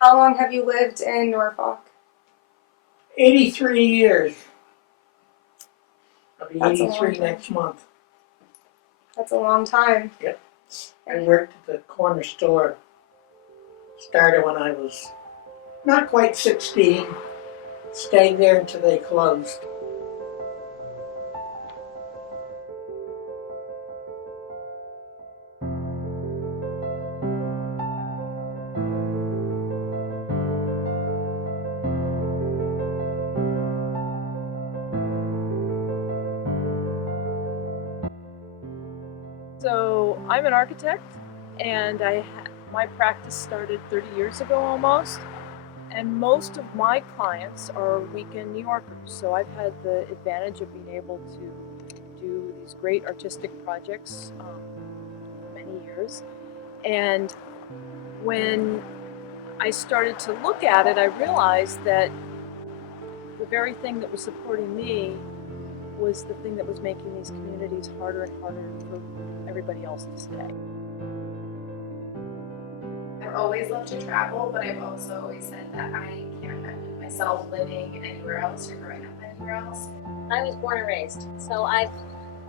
How long have you lived in Norfolk? 83 years. I'll be That's a long 83 time. next month. That's a long time. Yep. I worked at the corner store. Started when I was not quite 16. Stayed there until they closed. So I'm an architect, and my practice started 30 years ago almost, and most of my clients are weekend New Yorkers. So I've had the advantage of being able to do these great artistic projects for many years. And when I started to look at it, I realized that the very thing that was supporting me was the thing that was making these communities harder and harder for everybody else to stay. I've always loved to travel, but I've also always said that I can't imagine myself living anywhere else or growing up anywhere else. I was born and raised, so I've,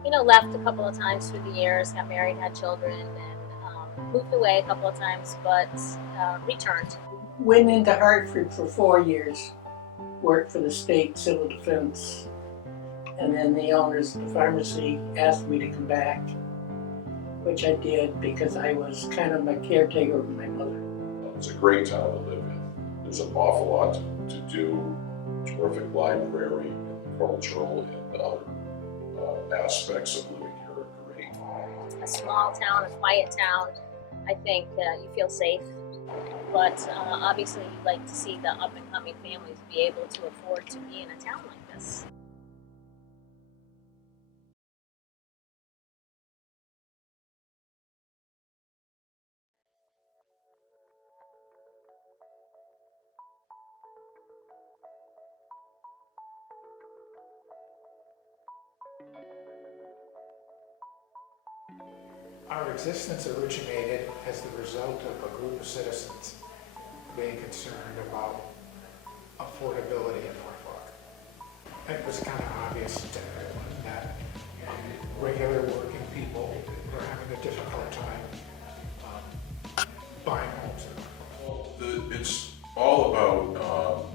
left a couple of times through the years, got married, had children, and moved away a couple of times, but returned. Went into Hartford for 4 years. Worked for the state civil defense. And then the owners of the pharmacy asked me to come back, which I did because I was kind of a caretaker of my mother. It's a great town to live in. There's an awful lot to do. Terrific library, and cultural, and other aspects of living here are great. A small town, a quiet town, I think you feel safe. But obviously you'd like to see the up and coming families be able to afford to be in a town like this. Our existence originated as the result of a group of citizens being concerned about affordability in Norfolk. It was kind of obvious to everyone that regular working people were having a difficult time buying homes in Norfolk. It's all about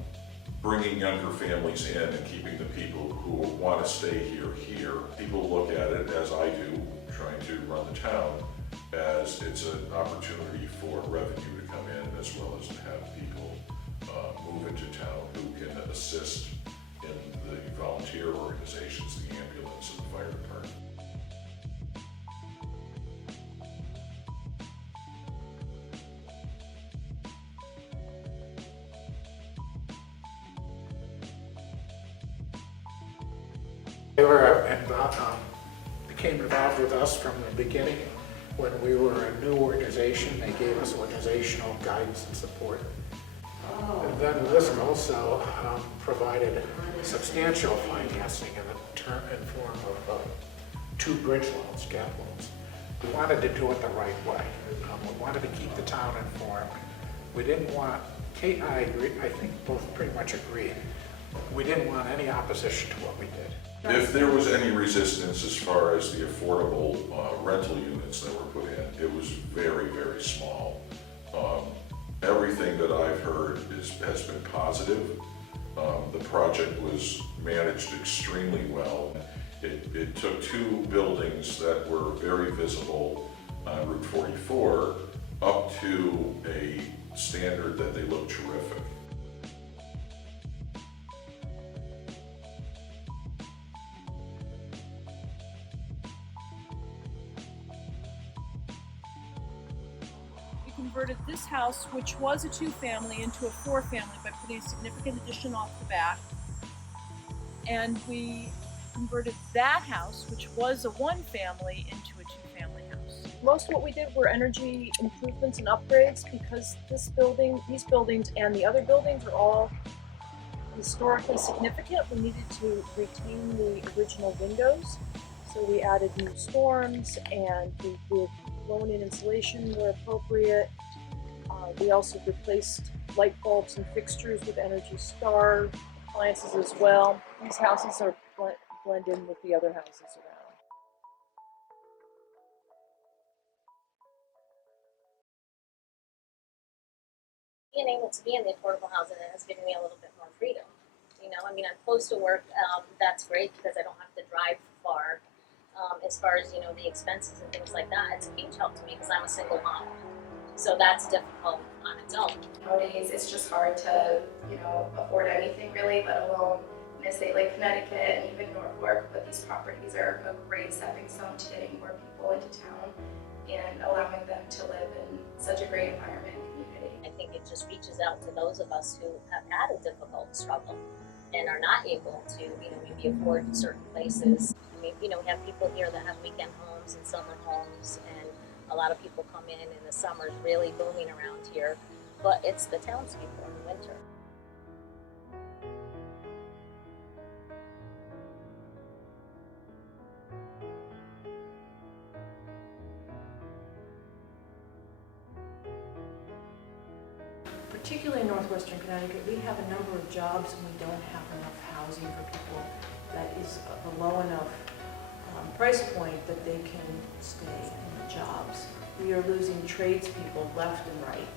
bringing younger families in and keeping the people who want to stay here. People look at it, as I do, trying to run the town, as it's an opportunity for revenue to come in, as well as to have people move into town who can assist in the volunteer organizations, the ambulance and the fire department. They were became involved with us from the beginning. When we were a new organization, they gave us organizational guidance and support. And then WISC also provided substantial financing in form of 2 bridge loans, gap loans. We wanted to do it the right way. We wanted to keep the town informed. We didn't want, Kate and I agree, I think both pretty much agreed, we didn't want any opposition to what we did. If there was any resistance as far as the affordable rental units that were put in, it was very, very small. Everything that I've heard has been positive. The project was managed extremely well. It took 2 buildings that were very visible on Route 44 up to a standard that they look terrific. Converted this house, which was a 2-family, into a 4-family by putting a significant addition off the back. And we converted that house, which was a 1-family, into a 2-family house. Most of what we did were energy improvements and upgrades because these buildings and the other buildings are all historically significant. We needed to retain the original windows. So we added new storms and we did blown-in insulation where appropriate. We also replaced light bulbs and fixtures with Energy Star appliances as well. These houses are blend in with the other houses around. Being able to be in the affordable housing has given me a little bit more freedom. You know, I mean, I'm close to work. That's great because I don't have to drive far. As far as, you know, the expenses and things like that, it's a huge help to me because I'm a single mom. So that's difficult on its own. Nowadays, it's just hard to, you know, afford anything really, let alone in a state like Connecticut and even Norfolk. But these properties are a great stepping stone to getting more people into town and allowing them to live in such a great environment and community. I think it just reaches out to those of us who have had a difficult struggle and are not able to, you know, maybe afford certain places. I mean, you know, we have people here that have weekend homes and summer homes, and a lot of people come in the summer's really booming around here, but it's the townspeople in the winter. Particularly in northwestern Connecticut, we have a number of jobs and we don't have enough housing for people that is a low enough price point that they can stay in the jobs. We are losing tradespeople left and right.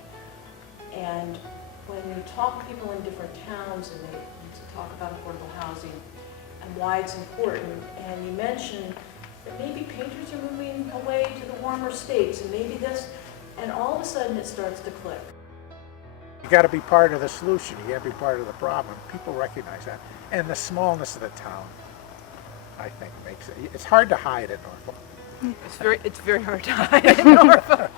And when you talk to people in different towns and they talk about affordable housing and why it's important, and you mention that maybe painters are moving away to the warmer states and maybe this, and all of a sudden it starts to click. You got to be part of the solution. You got to be part of the problem. People recognize that, and the smallness of the town, I think, makes it. It's hard to hide in Norfolk. It's very hard to hide in Norfolk.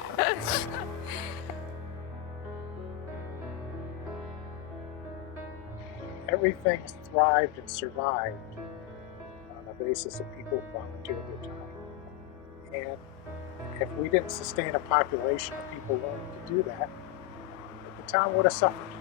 Everything thrived and survived on the basis of people who volunteered their time. And if we didn't sustain a population of people willing to do that, the town would have suffered.